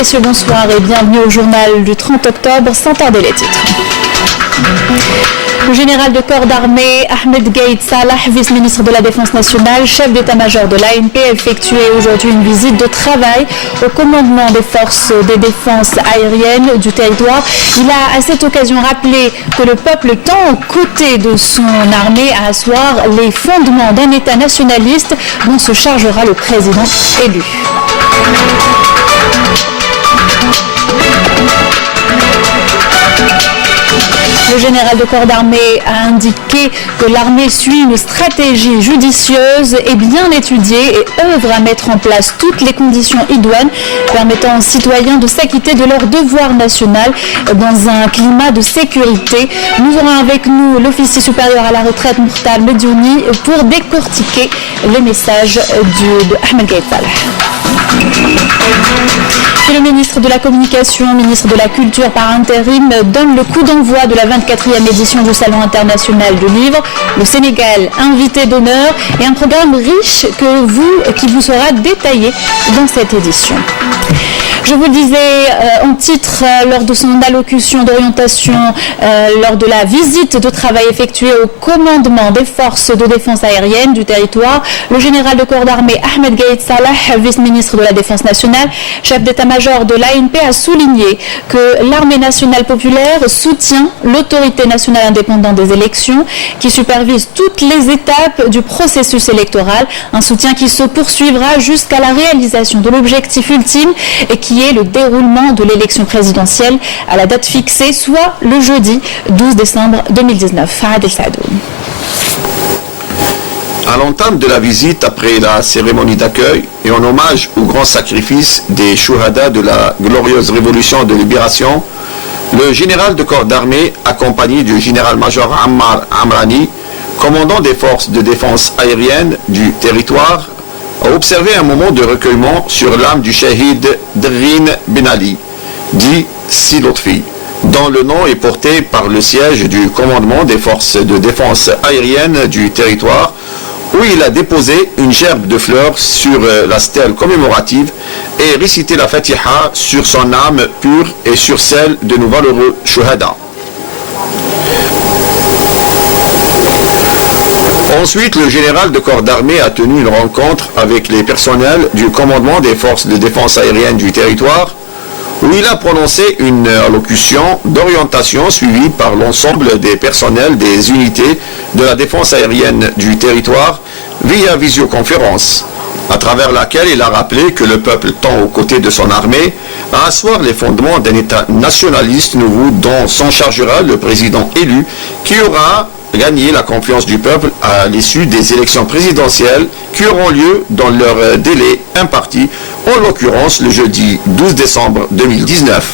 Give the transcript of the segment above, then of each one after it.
messieurs, bonsoir et bienvenue au journal du 30 octobre, sans tarder les titres. Le général de corps d'armée Ahmed Gaïd Salah, vice-ministre de la Défense nationale, chef d'état-major de l'ANP, a effectué aujourd'hui une visite de travail au commandement des forces de défense aérienne du territoire. Il a à cette occasion rappelé que le peuple tend aux côtés de son armée à asseoir les fondements d'un État nationaliste dont se chargera le président élu. Le général de corps d'armée a indiqué que l'armée suit une stratégie judicieuse et bien étudiée et œuvre à mettre en place toutes les conditions idoines permettant aux citoyens de s'acquitter de leur devoir national dans un climat de sécurité. Nous aurons avec nous l'officier supérieur à la retraite Mukhtar Mediouni pour décortiquer les messages de Ahmed Gaïd Salah. Et le ministre de la Communication, ministre de la Culture par intérim, donne le coup d'envoi de la 24e édition du Salon international du livre. Le Sénégal, invité d'honneur et un programme riche qui vous sera détaillé dans cette édition. Je vous le disais en titre lors de son allocution d'orientation, lors de la visite de travail effectuée au commandement des forces de défense aérienne du territoire, le général de corps d'armée Ahmed Gaïd Salah, vice-ministre de la Défense nationale, chef d'état-major de l'ANP, a souligné que l'armée nationale populaire soutient l'autorité nationale indépendante des élections qui supervise toutes les étapes du processus électoral, un soutien qui se poursuivra jusqu'à la réalisation de l'objectif ultime et qui est le déroulement de l'élection présidentielle à la date fixée, soit le jeudi 12 décembre 2019. Fahad El Saadou. À l'entame de la visite, après la cérémonie d'accueil et en hommage au grand sacrifice des Shuhada de la glorieuse révolution de libération, le général de corps d'armée, accompagné du général-major Ammar Amrani, commandant des forces de défense aérienne du territoire, a observé un moment de recueillement sur l'âme du shahid Drin Ben Ali, dit Silotfi, dont le nom est porté par le siège du commandement des forces de défense aérienne du territoire, où il a déposé une gerbe de fleurs sur la stèle commémorative et récité la Fatiha sur son âme pure et sur celle de nos valeureux Shuhada. Ensuite, le général de corps d'armée a tenu une rencontre avec les personnels du commandement des forces de défense aérienne du territoire, où il a prononcé une allocution d'orientation suivie par l'ensemble des personnels des unités de la défense aérienne du territoire via visioconférence, à travers laquelle il a rappelé que le peuple tend aux côtés de son armée à asseoir les fondements d'un État nationaliste nouveau dont s'en chargera le président élu qui aura gagner la confiance du peuple à l'issue des élections présidentielles qui auront lieu dans leur délai imparti, en l'occurrence le jeudi 12 décembre 2019.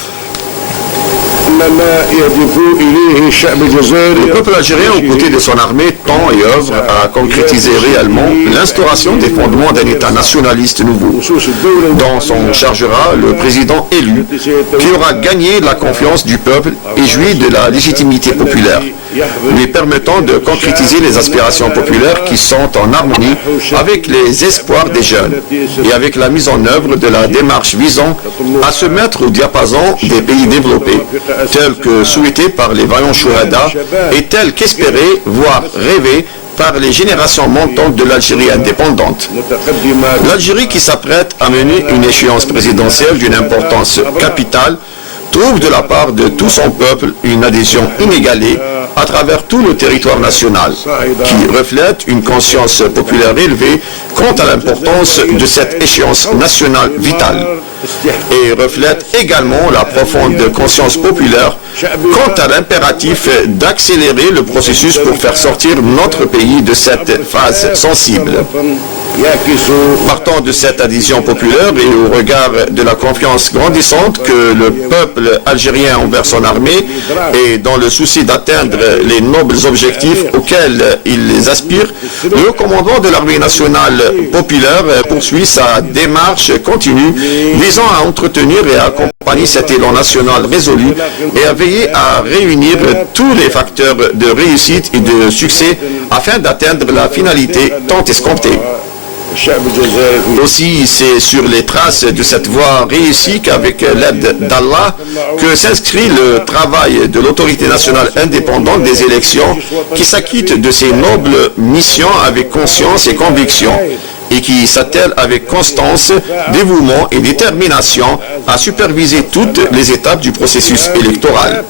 Le peuple algérien, aux côtés de son armée, tend et œuvre à concrétiser réellement l'instauration des fondements d'un État nationaliste nouveau, dont s'en chargera le président élu, qui aura gagné la confiance du peuple et joui de la légitimité populaire, lui permettant de concrétiser les aspirations populaires qui sont en harmonie avec les espoirs des jeunes et avec la mise en œuvre de la démarche visant à se mettre au diapason des pays développés, tel que souhaité par les vaillants Shuhada et tel qu'espéré, voire rêvé, par les générations montantes de l'Algérie indépendante. L'Algérie qui s'apprête à mener une échéance présidentielle d'une importance capitale trouve de la part de tout son peuple une adhésion inégalée à travers tout le territoire national, qui reflète une conscience populaire élevée quant à l'importance de cette échéance nationale vitale, et reflète également la profonde conscience populaire quant à l'impératif d'accélérer le processus pour faire sortir notre pays de cette phase sensible. Partant de cette adhésion populaire et au regard de la confiance grandissante que le peuple algérien envers son armée et dans le souci d'atteindre les nobles objectifs auxquels il aspire, le commandement de l'armée nationale populaire poursuit sa démarche continue visant à entretenir et à accompagner cet élan national résolu et à veiller à réunir tous les facteurs de réussite et de succès afin d'atteindre la finalité tant escomptée. Aussi, c'est sur les traces de cette voie réussie qu'avec l'aide d'Allah que s'inscrit le travail de l'autorité nationale indépendante des élections qui s'acquitte de ses nobles missions avec conscience et conviction et qui s'attelle avec constance, dévouement et détermination à superviser toutes les étapes du processus électoral.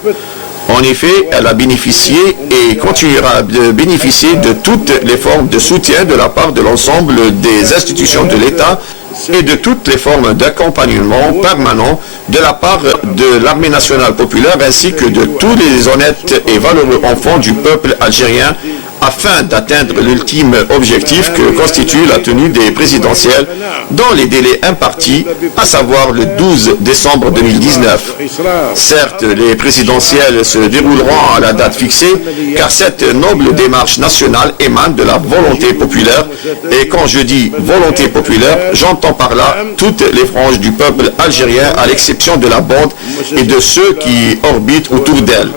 En effet, elle a bénéficié et continuera de bénéficier de toutes les formes de soutien de la part de l'ensemble des institutions de l'État et de toutes les formes d'accompagnement permanent de la part de l'Armée nationale populaire ainsi que de tous les honnêtes et valeureux enfants du peuple algérien afin d'atteindre l'ultime objectif que constitue la tenue des présidentielles dans les délais impartis, à savoir le 12 décembre 2019. Certes, les présidentielles se dérouleront à la date fixée, car cette noble démarche nationale émane de la volonté populaire. Et quand je dis volonté populaire, j'entends par là toutes les franges du peuple algérien, à l'exception de la bande et de ceux qui orbitent autour d'elle.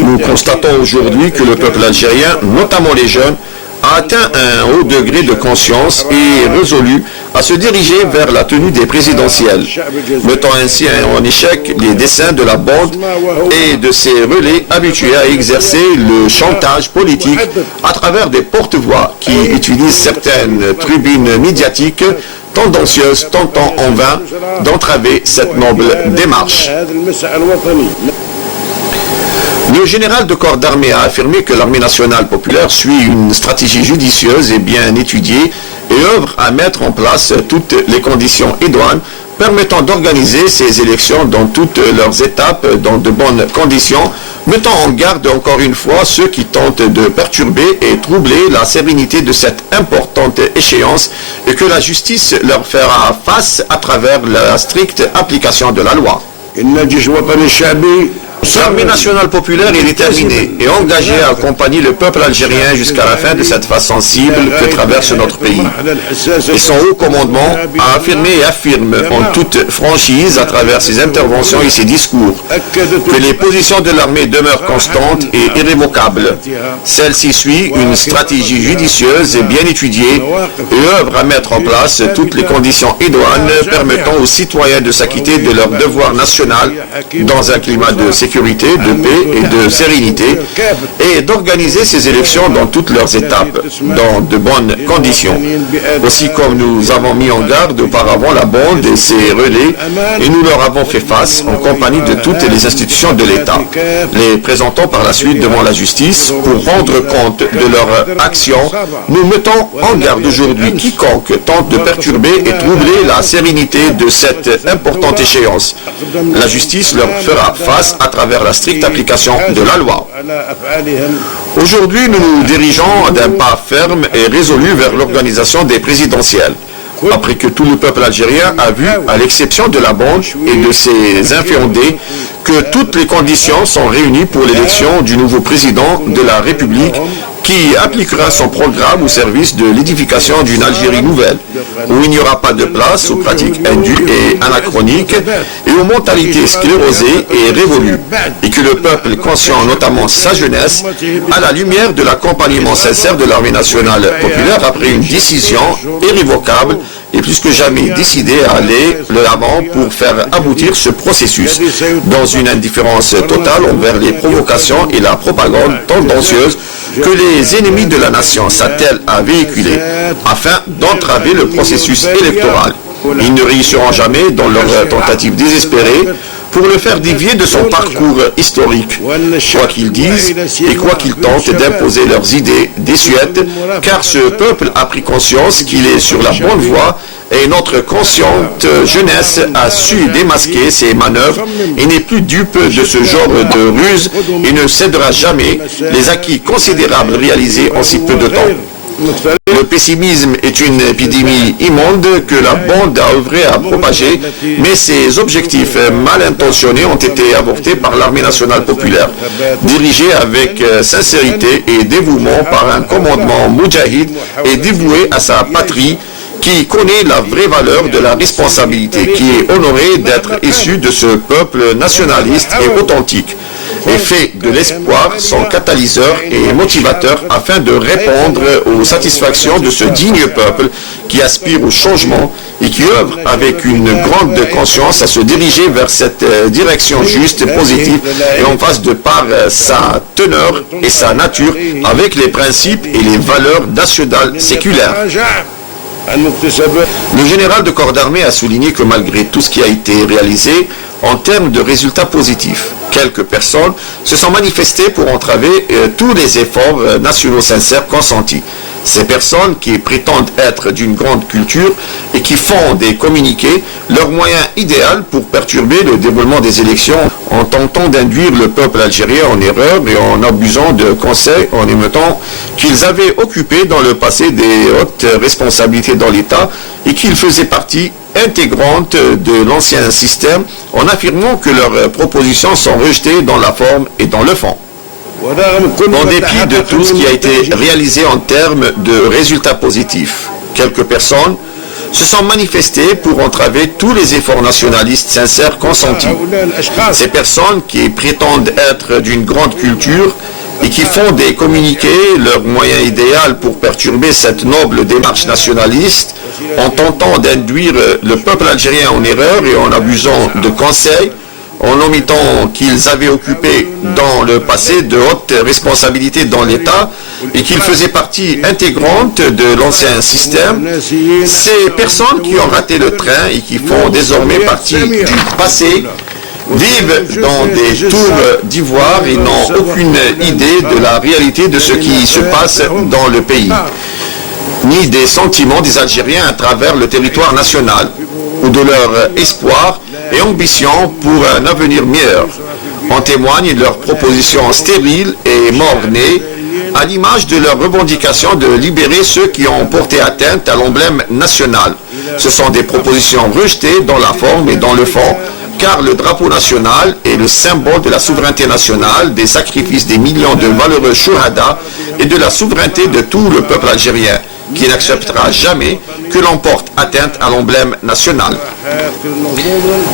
Nous constatons aujourd'hui que le peuple algérien, notamment les jeunes, a atteint un haut degré de conscience et est résolu à se diriger vers la tenue des présidentielles, mettant ainsi en échec les desseins de la bande et de ses relais habitués à exercer le chantage politique à travers des porte-voix qui utilisent certaines tribunes médiatiques tendancieuses tentant en vain d'entraver cette noble démarche. Le général de corps d'armée a affirmé que l'armée nationale populaire suit une stratégie judicieuse et bien étudiée et œuvre à mettre en place toutes les conditions idoines permettant d'organiser ces élections dans toutes leurs étapes dans de bonnes conditions, mettant en garde encore une fois ceux qui tentent de perturber et troubler la sérénité de cette importante échéance et que la justice leur fera face à travers la stricte application de la loi. L'armée nationale populaire est déterminée et engagée à accompagner le peuple algérien jusqu'à la fin de cette phase sensible que traverse notre pays. Et son haut commandement a affirmé et affirme en toute franchise à travers ses interventions et ses discours que les positions de l'armée demeurent constantes et irrévocables. Celle-ci suit une stratégie judicieuse et bien étudiée et œuvre à mettre en place toutes les conditions idoines permettant aux citoyens de s'acquitter de leur devoir national dans un climat de sécurité, de paix et de sérénité, et d'organiser ces élections dans toutes leurs étapes, dans de bonnes conditions. Aussi, comme nous avons mis en garde auparavant la bande et ses relais, et nous leur avons fait face en compagnie de toutes les institutions de l'État, les présentant par la suite devant la justice pour rendre compte de leur action. Nous mettons en garde aujourd'hui quiconque tente de perturber et troubler la sérénité de cette importante échéance. La justice leur fera face à travers la stricte application de la loi. Aujourd'hui, nous nous dirigeons d'un pas ferme et résolu vers l'organisation des présidentielles. Après que tout le peuple algérien a vu, à l'exception de la bande et de ses inféondés, que toutes les conditions sont réunies pour l'élection du nouveau président de la République qui appliquera son programme au service de l'édification d'une Algérie nouvelle, où il n'y aura pas de place aux pratiques indues et anachroniques et aux mentalités sclérosées et révolues, et que le peuple, conscient notamment sa jeunesse, à la lumière de l'accompagnement sincère de l'armée nationale populaire, après une décision irrévocable, est plus que jamais décidé à aller de l'avant pour faire aboutir ce processus, dans une indifférence totale envers les provocations et la propagande tendancieuse que les ennemis de la nation s'attellent à véhiculer afin d'entraver le processus électoral. Ils ne réussiront jamais dans leur tentative désespérée pour le faire dévier de son parcours historique, quoi qu'ils disent et quoi qu'ils tentent d'imposer leurs idées désuètes, car ce peuple a pris conscience qu'il est sur la bonne voie et notre consciente jeunesse a su démasquer ses manœuvres et n'est plus dupe de ce genre de ruse et ne cédera jamais les acquis considérables réalisés en si peu de temps. Le pessimisme est une épidémie immonde que la bande a œuvré à propager, mais ses objectifs mal intentionnés ont été avortés par l'armée nationale populaire, dirigée avec sincérité et dévouement par un commandement moudjahid et dévoué à sa patrie, qui connaît la vraie valeur de la responsabilité, qui est honoré d'être issu de ce peuple nationaliste et authentique. et fait de l'espoir son catalyseur et motivateur afin de répondre aux satisfactions de ce digne peuple qui aspire au changement et qui œuvre avec une grande conscience à se diriger vers cette direction juste et positive et en face de par sa teneur et sa nature avec les principes et les valeurs nationales séculaires. Le général de corps d'armée a souligné que malgré tout ce qui a été réalisé en termes de résultats positifs, quelques personnes se sont manifestées pour entraver tous les efforts nationaux sincères consentis. Ces personnes qui prétendent être d'une grande culture et qui font des communiqués leur moyen idéal pour perturber le déroulement des élections en tentant d'induire le peuple algérien en erreur et en abusant de conseils en émettant qu'ils avaient occupé dans le passé des hautes responsabilités dans l'État et qu'ils faisaient partie intégrante de l'ancien système en affirmant que leurs propositions sont rejetées dans la forme et dans le fond. En dépit de tout ce qui a été réalisé en termes de résultats positifs, quelques personnes se sont manifestées pour entraver tous les efforts nationalistes sincères consentis. Ces personnes qui prétendent être d'une grande culture et qui font des communiqués leur moyen idéal pour perturber cette noble démarche nationaliste en tentant d'induire le peuple algérien en erreur et en abusant de conseils, en omettant qu'ils avaient occupé dans le passé de hautes responsabilités dans l'État et qu'ils faisaient partie intégrante de l'ancien système, ces personnes qui ont raté le train et qui font désormais partie du passé vivent dans des tours d'ivoire et n'ont aucune idée de la réalité de ce qui se passe dans le pays, ni des sentiments des Algériens à travers le territoire national, ou de leur espoir et ambition pour un avenir meilleur. En témoignent leurs propositions stériles et mornées, à l'image de leur revendication de libérer ceux qui ont porté atteinte à l'emblème national. Ce sont des propositions rejetées dans la forme et dans le fond, car le drapeau national est le symbole de la souveraineté nationale, des sacrifices des millions de valeureux chouhada et de la souveraineté de tout le peuple algérien, qui n'acceptera jamais que l'on porte atteinte à l'emblème national.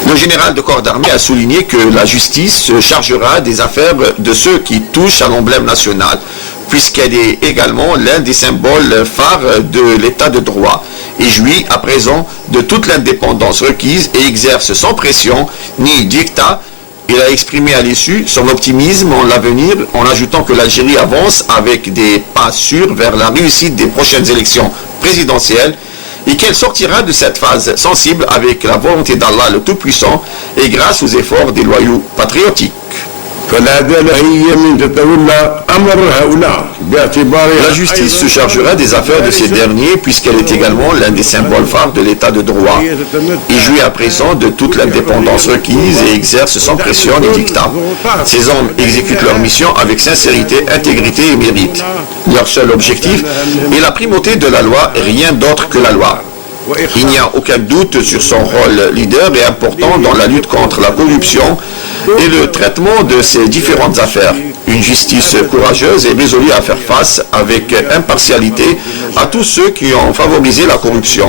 Le général de corps d'armée a souligné que la justice se chargera des affaires de ceux qui touchent à l'emblème national, puisqu'elle est également l'un des symboles phares de l'état de droit, et jouit à présent de toute l'indépendance requise et exerce sans pression ni dictat. Il a exprimé à l'issue son optimisme en l'avenir en ajoutant que l'Algérie avance avec des pas sûrs vers la réussite des prochaines élections présidentielles et qu'elle sortira de cette phase sensible avec la volonté d'Allah le Tout-Puissant et grâce aux efforts des loyaux patriotiques. La justice se chargera des affaires de ces derniers puisqu'elle est également l'un des symboles phares de l'état de droit. Il jouit à présent de toute l'indépendance requise et exerce sans pression ni dictat. Ces hommes exécutent leur mission avec sincérité, intégrité et mérite. Leur seul objectif est la primauté de la loi et rien d'autre que la loi. Il n'y a aucun doute sur son rôle leader et important dans la lutte contre la corruption et le traitement de ces différentes affaires. Une justice courageuse et résolue à faire face avec impartialité à tous ceux qui ont favorisé la corruption.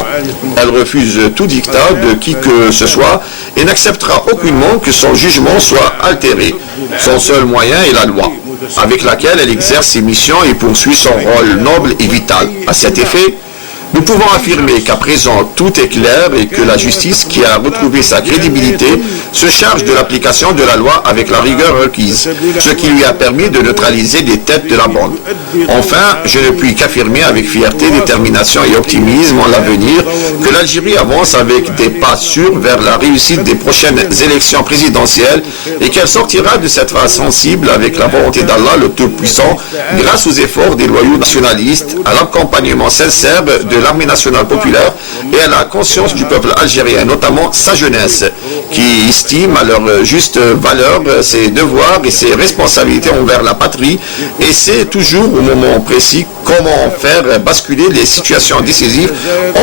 Elle refuse tout dictat de qui que ce soit et n'acceptera aucunement que son jugement soit altéré. Son seul moyen est la loi, avec laquelle elle exerce ses missions et poursuit son rôle noble et vital. À cet effet, nous pouvons affirmer qu'à présent tout est clair et que la justice qui a retrouvé sa crédibilité se charge de l'application de la loi avec la rigueur requise, ce qui lui a permis de neutraliser les têtes de la bande. Enfin, je ne puis qu'affirmer avec fierté, détermination et optimisme en l'avenir que l'Algérie avance avec des pas sûrs vers la réussite des prochaines élections présidentielles et qu'elle sortira de cette phase sensible avec la volonté d'Allah le Tout-Puissant grâce aux efforts des loyaux nationalistes, à l'accompagnement sincère de l'armée nationale populaire et à la conscience du peuple algérien, notamment sa jeunesse, qui estime à leur juste valeur ses devoirs et ses responsabilités envers la patrie et sait toujours au moment précis comment faire basculer les situations décisives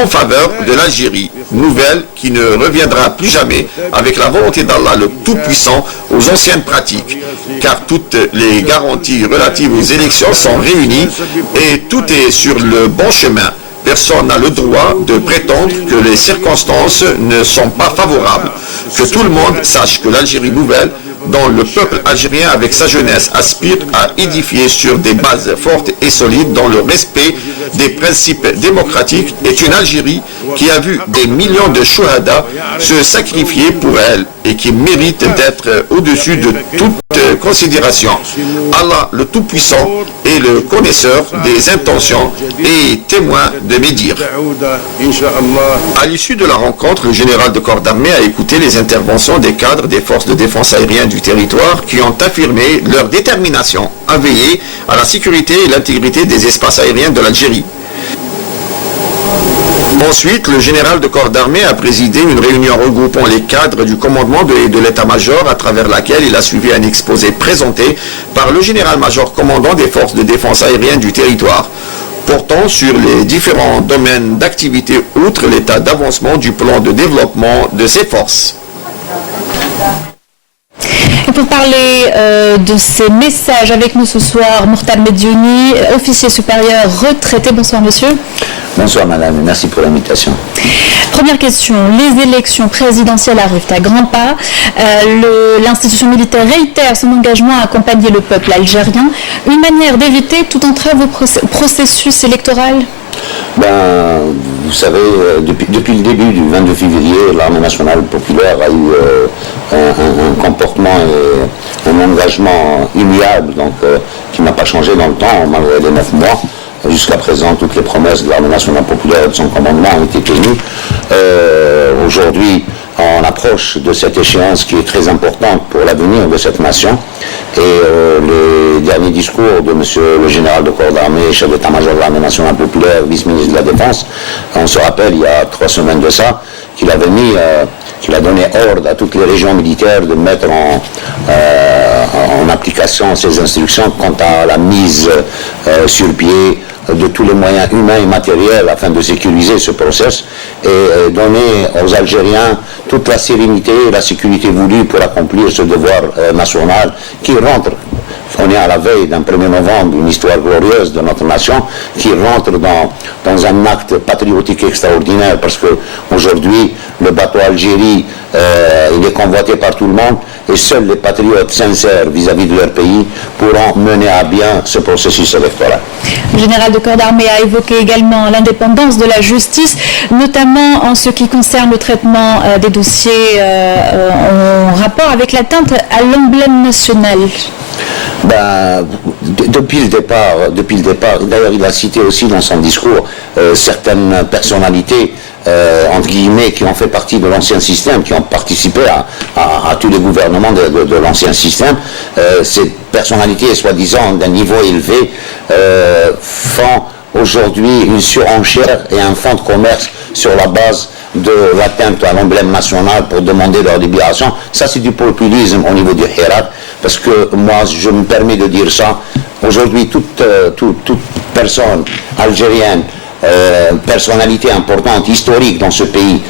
en faveur de l'Algérie, nouvelle qui ne reviendra plus jamais avec la volonté d'Allah le Tout-Puissant aux anciennes pratiques, car toutes les garanties relatives aux élections sont réunies et tout est sur le bon chemin. Personne n'a le droit de prétendre que les circonstances ne sont pas favorables. Que tout le monde sache que l'Algérie nouvelle dont le peuple algérien avec sa jeunesse aspire à édifier sur des bases fortes et solides dans le respect des principes démocratiques est une Algérie qui a vu des millions de chouhada se sacrifier pour elle et qui mérite d'être au-dessus de toute considération. Allah le Tout-Puissant est le connaisseur des intentions et témoin de mes dires. À l'issue de la rencontre, le général de corps d'armée a écouté les interventions des cadres des forces de défense aérienne du territoire qui ont affirmé leur détermination à veiller à la sécurité et l'intégrité des espaces aériens de l'Algérie. Ensuite, le général de corps d'armée a présidé une réunion regroupant les cadres du commandement de l'état-major à travers laquelle il a suivi un exposé présenté par le général-major commandant des forces de défense aérienne du territoire, portant sur les différents domaines d'activité outre l'état d'avancement du plan de développement de ces forces. Et pour parler de ces messages avec nous ce soir, Mokhtar Mediouni, officier supérieur retraité. Bonsoir monsieur. Bonsoir madame, merci pour l'invitation. Première question, les élections présidentielles arrivent à grands pas. L'institution militaire réitère son engagement à accompagner le peuple algérien. Une manière d'éviter toute entrave au processus électoral? Vous savez, depuis le début du 22 février, l'armée nationale populaire a eu un comportement et un engagement immuable, qui n'a pas changé dans le temps, malgré les 9 mois. Jusqu'à présent, toutes les promesses de l'armée nationale populaire et de son commandement ont été tenues. Aujourd'hui, on approche de cette échéance qui est très importante pour l'avenir de cette nation. Et les derniers discours de monsieur le général de corps d'armée, chef d'état-major de l'armée nationale populaire, vice-ministre de la Défense, on se rappelle, il y a 3 semaines de ça, qu'il a donné ordre à toutes les régions militaires de mettre en application ces instructions quant à la mise sur pied de tous les moyens humains et matériels afin de sécuriser ce processus et donner aux Algériens toute la sérénité et la sécurité voulue pour accomplir ce devoir national qui rentre. On est à la veille d'un 1er novembre, une histoire glorieuse de notre nation qui rentre dans un acte patriotique extraordinaire parce qu'aujourd'hui, le bateau Algérie, il est convoité par tout le monde et seuls les patriotes sincères vis-à-vis de leur pays pourront mener à bien ce processus électoral. Le général de corps d'armée a évoqué également l'indépendance de la justice, notamment en ce qui concerne le traitement des dossiers en rapport avec l'atteinte à l'emblème national. Depuis le départ, d'ailleurs il a cité aussi dans son discours certaines personnalités entre guillemets qui ont fait partie de l'ancien système, qui ont participé à tous les gouvernements de l'ancien système. Ces personnalités, soi-disant d'un niveau élevé, font aujourd'hui une surenchère et un fonds de commerce sur la base de l'atteinte à l'emblème national pour demander leur libération. Ça, c'est du populisme au niveau du Hirak, parce que moi, je me permets de dire ça. Aujourd'hui, toute personne algérienne, personnalité importante, historique dans ce pays,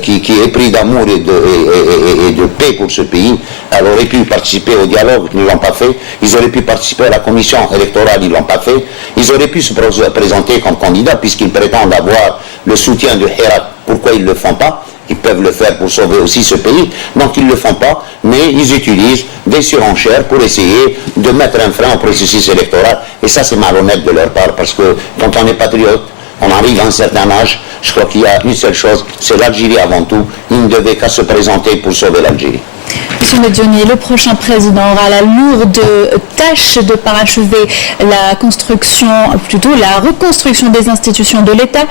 qui est pris d'amour et de paix pour ce pays, elle aurait pu participer au dialogue, ils ne l'ont pas fait. Ils auraient pu participer à la commission électorale, ils ne l'ont pas fait. Ils auraient pu se présenter comme candidats puisqu'ils prétendent avoir le soutien du Hirak. Pourquoi ils ne le font pas? Ils peuvent le faire pour sauver aussi ce pays, donc ils ne le font pas, mais ils utilisent des surenchères pour essayer de mettre un frein au processus électoral. Et ça, c'est malhonnête de leur part, parce que quand on est patriote, on arrive à un certain âge, je crois qu'il y a une seule chose, c'est l'Algérie avant tout. Ils ne devaient qu'à se présenter pour sauver l'Algérie. Monsieur Mediouni, le prochain président aura la lourde tâche de parachever la reconstruction des institutions de l'État.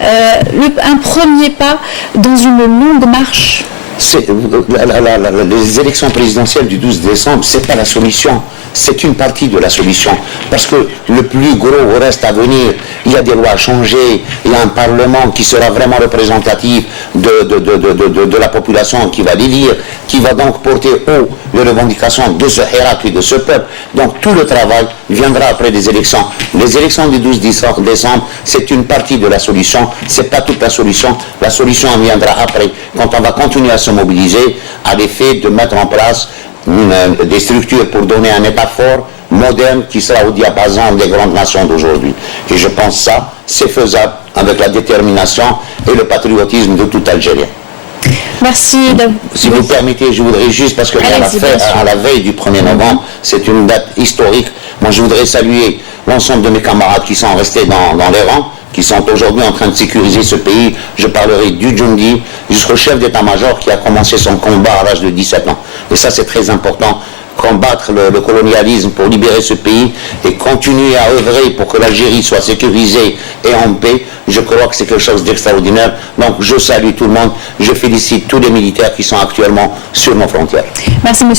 Un premier pas dans une longue marche. Les élections présidentielles du 12 décembre, ce n'est pas la solution. C'est une partie de la solution. Parce que le plus gros reste à venir. Il y a des lois à changer. Il y a un Parlement qui sera vraiment représentatif de la population qui va l'élire, qui va donc porter haut les revendications de ce Hirak et de ce peuple. Donc tout le travail viendra après les élections. Les élections du 12 décembre, c'est une partie de la solution. Ce n'est pas toute la solution. La solution viendra après, quand on va continuer à se mobiliser à l'effet de mettre en place des structures pour donner un État fort, moderne, qui sera au diapason des grandes nations d'aujourd'hui. Et je pense que ça, c'est faisable avec la détermination et le patriotisme de tout Algérien. Merci. Si vous permettez, je voudrais juste, parce que à la veille du 1er novembre, c'est une date historique. Moi, je voudrais saluer l'ensemble de mes camarades qui sont restés dans les rangs, qui sont aujourd'hui en train de sécuriser ce pays. Je parlerai du Djundi jusqu'au chef d'état-major qui a commencé son combat à l'âge de 17 ans. Et ça, c'est très important. Combattre le colonialisme pour libérer ce pays et continuer à œuvrer pour que l'Algérie soit sécurisée et en paix, je crois que c'est quelque chose d'extraordinaire. Donc je salue tout le monde, je félicite tous les militaires qui sont actuellement sur nos frontières. Merci M.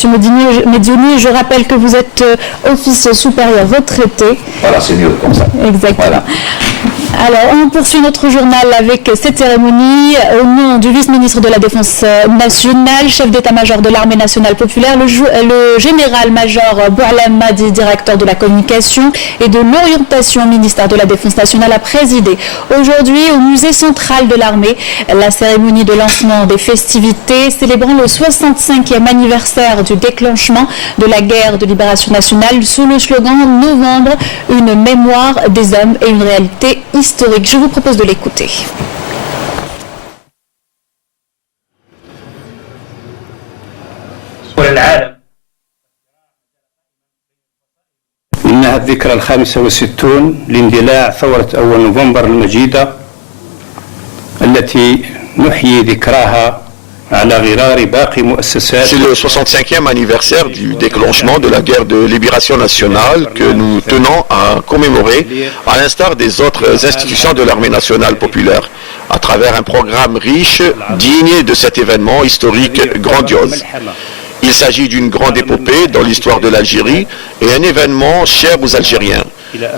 Medioni. Je rappelle que vous êtes officier supérieur retraité. Voilà, c'est mieux comme ça. Exactement. Voilà. Alors, on poursuit notre journal avec cette cérémonie au nom du vice-ministre de la Défense nationale, chef d'état-major de l'armée nationale populaire, le général-major Boualem Madi, directeur de la communication et de l'orientation au ministère de la Défense nationale, a présidé aujourd'hui au musée central de l'armée la cérémonie de lancement des festivités célébrant le 65e anniversaire du déclenchement de la guerre de libération nationale sous le slogan « Novembre, une mémoire des hommes et une réalité historique ». Je vous propose de l'écouter. إنها الذكرى 65 لاندلاع ثورة أول نوفمبر المجيدة التي نحيي ذكراها على غرار باقي مؤسسات. C'est le 65e anniversaire du déclenchement de la guerre de libération nationale que nous tenons à commémorer à l'instar des autres institutions de l'armée nationale populaire à travers un programme riche, digne de cet événement historique grandiose. Il s'agit d'une grande épopée dans l'histoire de l'Algérie et un événement cher aux Algériens.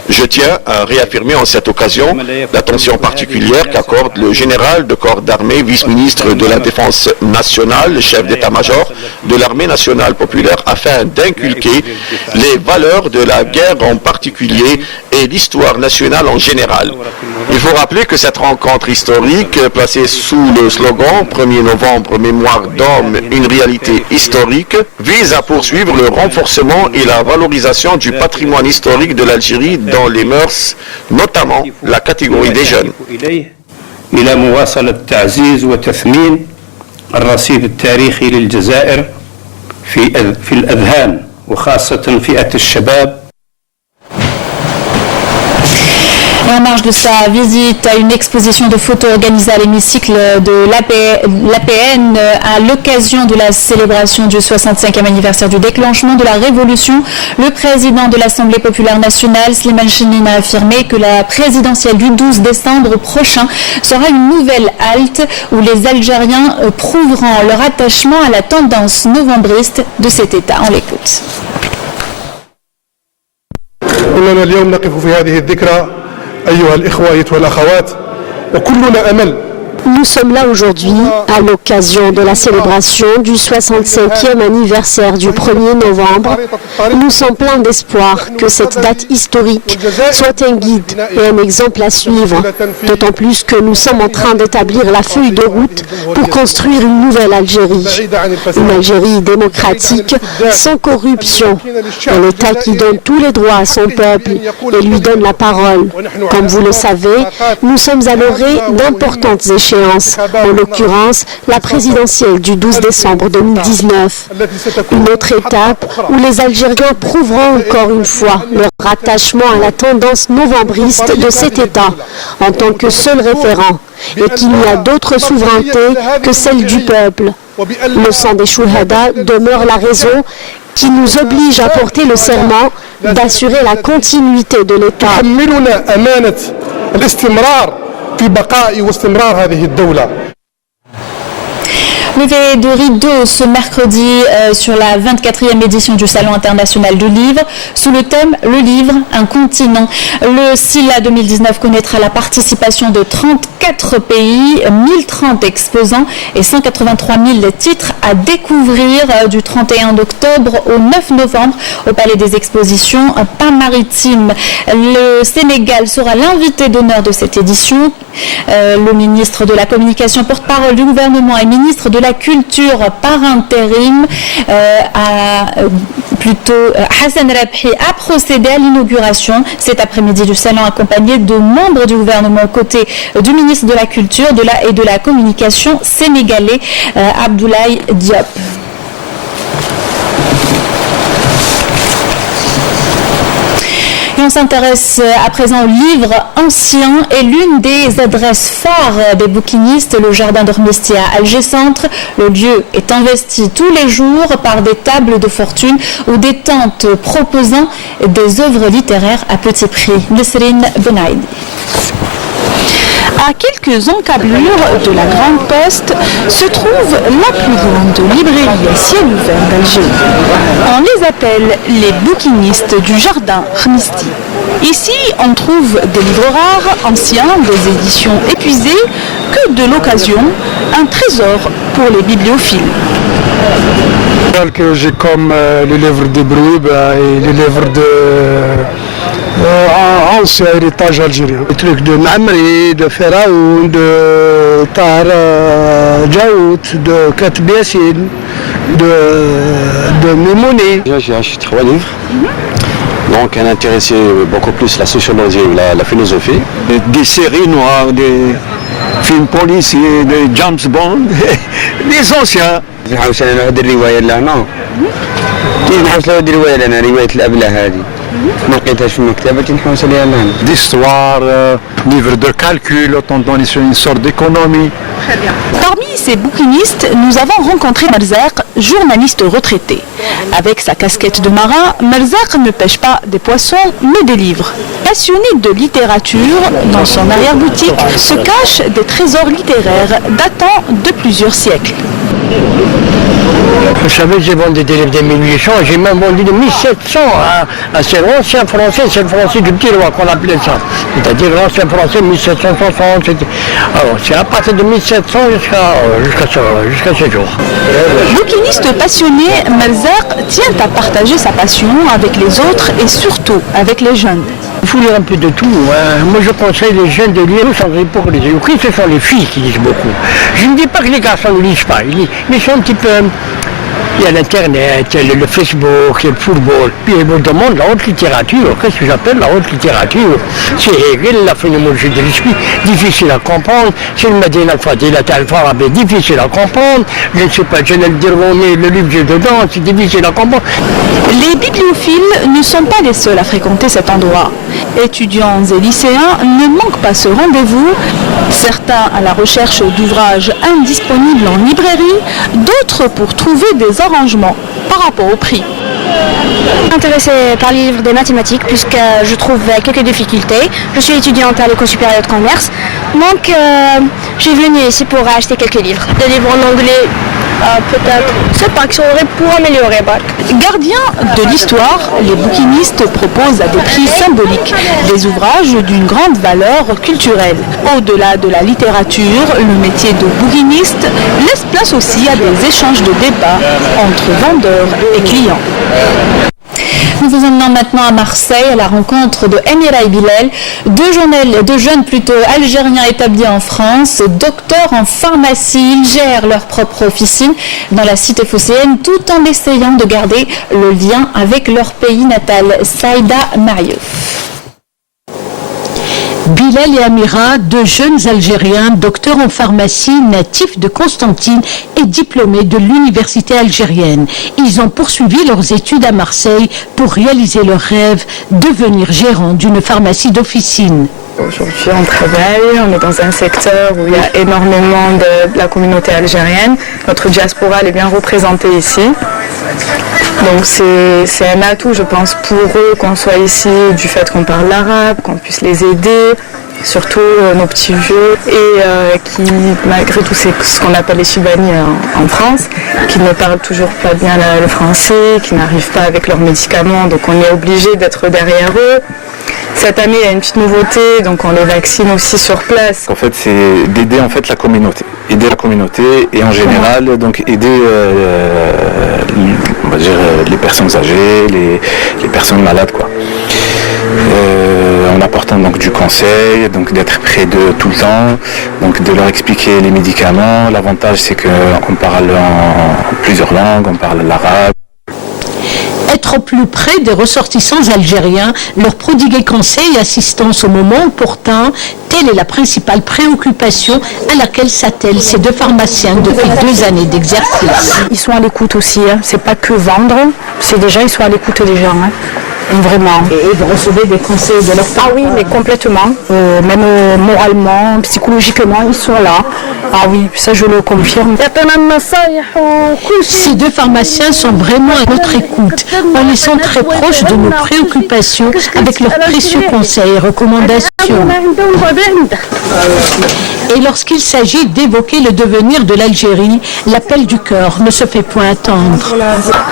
Je tiens à réaffirmer en cette occasion l'attention particulière qu'accorde le général de corps d'armée, vice-ministre de la Défense nationale, chef d'état-major de l'armée nationale populaire, afin d'inculquer les valeurs de la guerre en particulier et l'histoire nationale en général. Il faut rappeler que cette rencontre historique, placée sous le slogan « 1er novembre, mémoire d'homme, une réalité historique », vise à poursuivre le renforcement et la valorisation du patrimoine historique de l'Algérie dans les mœurs, notamment la catégorie des jeunes. إلى مواصلة تعزيز وتثمين الرصيد التاريخي للجزائر في الأذهان وخاصة فئة الشباب. En marge de sa visite à une exposition de photos organisée à l'hémicycle de l'APN à l'occasion de la célébration du 65e anniversaire du déclenchement de la Révolution, le président de l'Assemblée populaire nationale, Slimane Chine, a affirmé que la présidentielle du 12 décembre prochain sera une nouvelle halte où les Algériens prouveront leur attachement à la tendance novembriste de cet État. On l'écoute. أيها الإخوة أيها الأخوات وكلنا أمل. Nous sommes là aujourd'hui à l'occasion de la célébration du 65e anniversaire du 1er novembre. Nous sommes pleins d'espoir que cette date historique soit un guide et un exemple à suivre, d'autant plus que nous sommes en train d'établir la feuille de route pour construire une nouvelle Algérie. Une Algérie démocratique, sans corruption, un État qui donne tous les droits à son peuple et lui donne la parole. Comme vous le savez, nous sommes à l'orée d'importantes échéances. En l'occurrence la présidentielle du 12 décembre 2019. Une autre étape où les Algériens prouveront encore une fois leur attachement à la tendance novembriste de cet État en tant que seul référent et qu'il n'y a d'autre souveraineté que celle du peuple. Le sang des Chouhada demeure la raison qui nous oblige à porter le serment d'assurer la continuité de l'État. في بقاء واستمرار هذه الدولة. Levée de rideau ce mercredi sur la 24e édition du Salon international du livre, sous le thème « Le livre, un continent ». Le SILA 2019 connaîtra la participation de 34 pays, 1030 exposants et 183 000 titres à découvrir du 31 octobre au 9 novembre au Palais des Expositions Paris-Maritime. Le Sénégal sera l'invité d'honneur de cette édition. Le ministre de la Communication, porte-parole du gouvernement et ministre de la Culture par intérim a Hassan Rabhi a procédé à l'inauguration cet après-midi du salon accompagné de membres du gouvernement aux côtés du ministre de la Culture et de la Communication sénégalais Abdoulaye Diop. Et on s'intéresse à présent au livre ancien et l'une des adresses phares des bouquinistes, le jardin d'Hormesti à Alger Centre. Le lieu est investi tous les jours par des tables de fortune ou des tentes proposant des œuvres littéraires à petit prix. Nesrine Benaïdi. À quelques encablures de la Grande Poste se trouve la plus grande librairie à ciel ouvert d'Alger. On les appelle les bouquinistes du jardin Hormesti. Ici, on trouve des livres rares, anciens, des éditions épuisées, que de l'occasion, un trésor pour les bibliophiles. Que j'ai comme les livres de Broub et les livres de ancien héritage algérien. Les trucs de Namri, de Feraoun, de Tahar Djaout, de Katb Yassine, de Mimouni. J'ai acheté 3 livres. Donc elle intéressait beaucoup plus la sociologie et la philosophie. Des séries noires, des films policiers, des James Bond, les anciens. D'histoire, livres de calcul, autant dans une sorte d'économie. Parmi ces bouquinistes, nous avons rencontré Merzaq, journaliste retraité. Avec sa casquette de marin, Merzaq ne pêche pas des poissons, mais des livres. Passionné de littérature, dans son arrière-boutique se cachent des trésors littéraires datant de plusieurs siècles. Vous savez, j'ai vendu des livres de 1800, j'ai même vendu de 1700. C'est l'ancien français, c'est le français du petit roi qu'on appelait ça. C'est-à-dire l'ancien français 1760. Alors, c'est à partir de 1700 jusqu'à ce jour. Bouquiniste passionné, Merzaq tient à partager sa passion avec les autres et surtout avec les jeunes. Il faut lire un peu de tout. Hein. Moi, je conseille les jeunes de lire sans pour les écrits. Ce sont les filles qui lisent beaucoup. Je ne dis pas que les garçons ne lisent pas, mais ils sont un petit peu... Il y a l'Internet, il y a le Facebook, il y a le football. Puis ils me demandent la haute littérature. Qu'est-ce que j'appelle la haute littérature? C'est Hegel, la phénoménologie de l'esprit, difficile à comprendre. C'est le Medina al-Fadil, al-Farabi, difficile à comprendre. Je ne sais pas, Janel Dirwani, le livre que j'ai dedans, c'est difficile à comprendre. Les bibliophiles ne sont pas les seuls à fréquenter cet endroit. Étudiants et lycéens ne manquent pas ce rendez-vous. Certains à la recherche d'ouvrages indisponibles en librairie, d'autres pour trouver des arrangements par rapport au prix. Intéressée par les livres des mathématiques puisque je trouve quelques difficultés. Je suis étudiante à l'école supérieure de commerce, donc j'ai venu ici pour acheter quelques livres. Des livres en anglais, peut-être, c'est pas que ça aurait pour améliorer. Gardiens de l'histoire, les bouquinistes proposent à des prix symboliques des ouvrages d'une grande valeur culturelle. Au-delà de la littérature, le métier de bouquiniste laisse place aussi à des échanges de débats entre vendeurs et clients. Nous vous emmenons maintenant à Marseille à la rencontre de Emira Bilal, deux jeunes algériens établis en France, docteurs en pharmacie. Ils gèrent leur propre officine dans la cité phocéenne tout en essayant de garder le lien avec leur pays natal. Saïda Mariouf. Bilal et Amira, deux jeunes Algériens, docteurs en pharmacie, natifs de Constantine et diplômés de l'université algérienne. Ils ont poursuivi leurs études à Marseille pour réaliser leur rêve, devenir gérants d'une pharmacie d'officine. Aujourd'hui, on travaille, on est dans un secteur où il y a énormément de la communauté algérienne. Notre diaspora elle est bien représentée ici. Donc c'est un atout, je pense, pour eux qu'on soit ici, du fait qu'on parle l'arabe, qu'on puisse les aider, surtout nos petits vieux, et qui, malgré tout, c'est ce qu'on appelle les Chibani en France, qui ne parlent toujours pas bien le français, qui n'arrivent pas avec leurs médicaments, donc on est obligé d'être derrière eux. Cette année, il y a une petite nouveauté, donc on les vaccine aussi sur place. En fait, c'est d'aider la communauté. Aider la communauté et en général, donc aider on va dire, les personnes âgées, les personnes malades, quoi. En apportant donc du conseil, donc d'être près d'eux tout le temps, donc de leur expliquer les médicaments. L'avantage, c'est qu'on parle en plusieurs langues, on parle l'arabe. être au plus près des ressortissants algériens, leur prodiguer conseils et assistance au moment opportun, telle est la principale préoccupation à laquelle s'attellent ces deux pharmaciens depuis 2 années d'exercice. Ils sont à l'écoute aussi, hein. C'est pas que vendre, c'est déjà, ils sont à l'écoute des gens. Hein. Vraiment. Et vous recevez des conseils de leur part? Ah oui, mais complètement. Même moralement, psychologiquement, ils sont là. Ah oui, ça je le confirme. Ces deux pharmaciens sont vraiment à notre écoute. On les sent très proches de nos préoccupations avec leurs précieux conseils et recommandations. Et lorsqu'il s'agit d'évoquer le devenir de l'Algérie, l'appel du cœur ne se fait point attendre.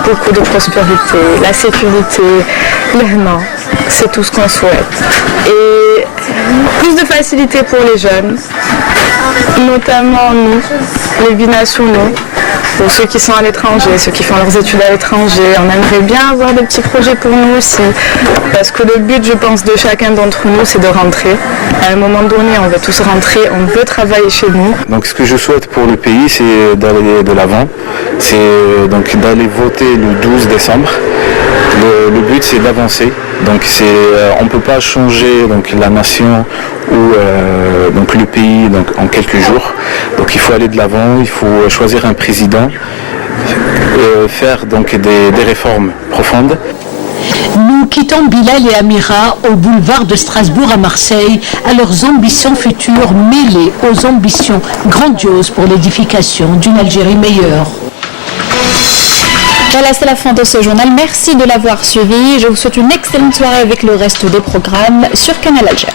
Beaucoup de prospérité, la sécurité, l'humain, c'est tout ce qu'on souhaite. Et plus de facilité pour les jeunes, notamment nous, les binationaux, pour ceux qui sont à l'étranger, ceux qui font leurs études à l'étranger. On aimerait bien avoir des petits projets pour nous aussi, parce que le but, je pense, de chacun d'entre nous, c'est de rentrer. À un moment donné, on veut tous rentrer, on veut travailler chez nous. Donc ce que je souhaite pour le pays, c'est d'aller de l'avant, c'est donc d'aller voter le 12 décembre. Le but, c'est d'avancer. Donc on ne peut pas changer donc, la nation ou donc, le pays donc, en quelques jours. Donc il faut aller de l'avant, il faut choisir un président, faire donc, des réformes profondes. Nous quittons Bilal et Amira au boulevard de Strasbourg à Marseille à leurs ambitions futures mêlées aux ambitions grandioses pour l'édification d'une Algérie meilleure. Voilà, c'est la fin de ce journal. Merci de l'avoir suivi. Je vous souhaite une excellente soirée avec le reste des programmes sur Canal Algérie.